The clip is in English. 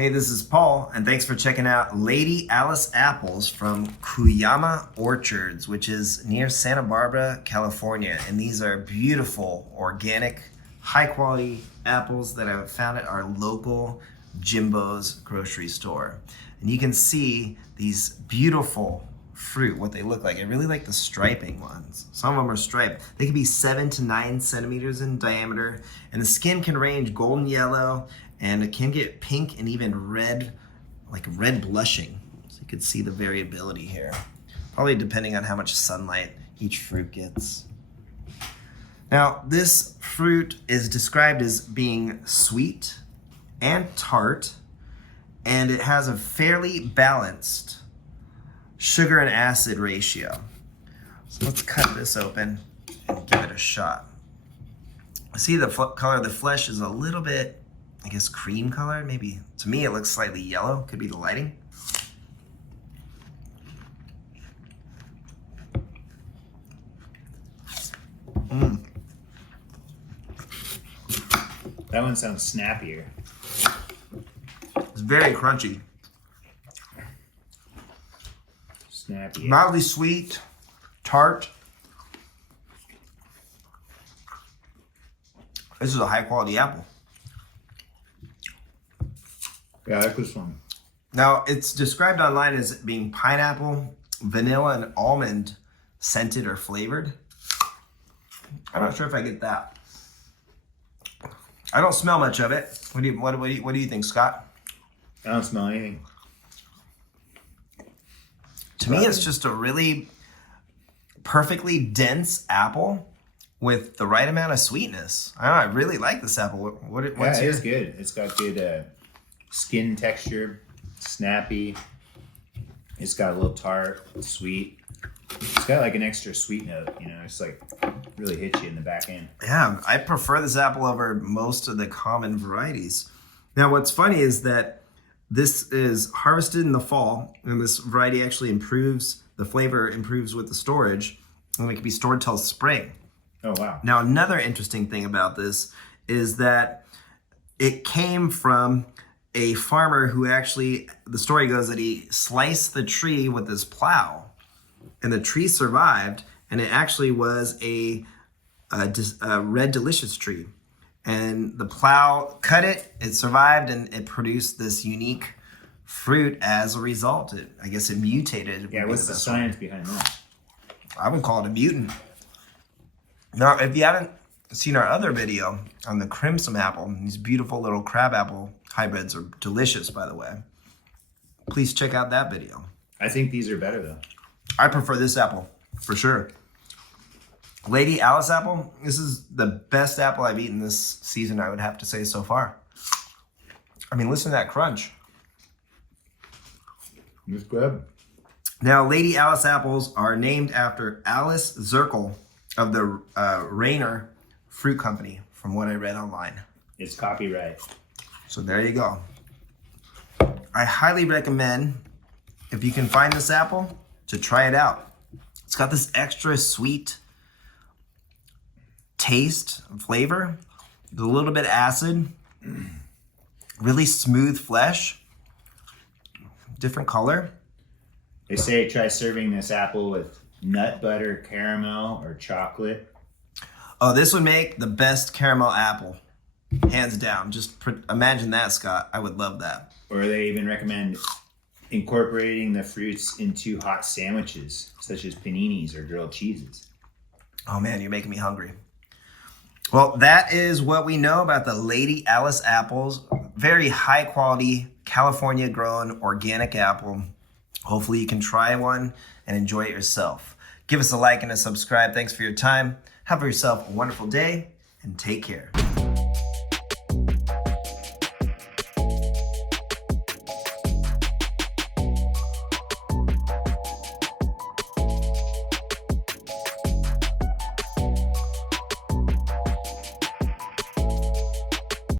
Hey, this is Paul, and thanks for checking out Lady Alice apples from Cuyama Orchards, which is near Santa Barbara, California. And these are beautiful, organic, high-quality apples that I found at our local Jimbo's grocery store. And you can see these beautiful fruit, what they look like. I really like the striping ones. Some of them are striped. They can be 7 to 9 centimeters in diameter, and the skin can range golden yellow, and it can get pink and even red, like red blushing. So you can see the variability here. Probably depending on how much sunlight each fruit gets. Now, this fruit is described as being sweet and tart, and it has a fairly balanced sugar and acid ratio. So let's cut this open and give it a shot. See the color of the flesh is a little bit, I guess, cream color. Maybe, to me, it looks slightly yellow. Could be the lighting. That one sounds snappier. It's very crunchy. Snappy. Mildly sweet, tart. This is a high quality apple. Yeah, I like this one. Now, it's described online as being pineapple, vanilla, and almond scented or flavored. I'm not sure if I get that. I don't smell much of it. What do you think, Scott? I don't smell anything. To me, it's just a really perfectly dense apple with the right amount of sweetness. I don't know, I really like this apple. What's It's good. It's got good skin texture, snappy. It's got a little tart, sweet. It's got like an extra sweet note, you know. It's like really hits you in the back end. Yeah, I prefer this apple over most of the common varieties. Now, what's funny is that this is harvested in the fall, and this variety actually improves, the flavor improves with the storage, and it can be stored till spring. Oh, wow. Now, another interesting thing about this is that it came from a farmer who actually, the story goes that he sliced the tree with his plow, and the tree survived, and it actually was a red delicious tree. And the plow cut it, it survived, and it produced this unique fruit as a result. I guess it mutated. Yeah, what's the science behind that? I would call it a mutant. Now, if you haven't seen our other video on the crimson apple, these beautiful little crab apple hybrids are delicious, by the way. Please check out that video. I think these are better, though. I prefer this apple, for sure. Lady Alice apple, this is the best apple I've eaten this season, I would have to say, so far. I mean, listen to that crunch. It's good. Now, Lady Alice apples are named after Alice Zirkel of the Rainer Fruit Company, from what I read online. It's copyright. So there you go. I highly recommend, if you can find this apple, to try it out. It's got this extra sweet taste and flavor, a little bit acid, really smooth flesh, different color. They say try serving this apple with nut butter, caramel, or chocolate. Oh, this would make the best caramel apple, hands down. Just imagine that, Scott. I would love that. Or they even recommend incorporating the fruits into hot sandwiches, such as paninis or grilled cheeses. Oh man, you're making me hungry. Well, that is what we know about the Lady Alice apples. Very high quality, California grown organic apple. Hopefully you can try one and enjoy it yourself. Give us a like and a subscribe. Thanks for your time. Have yourself a wonderful day and take care.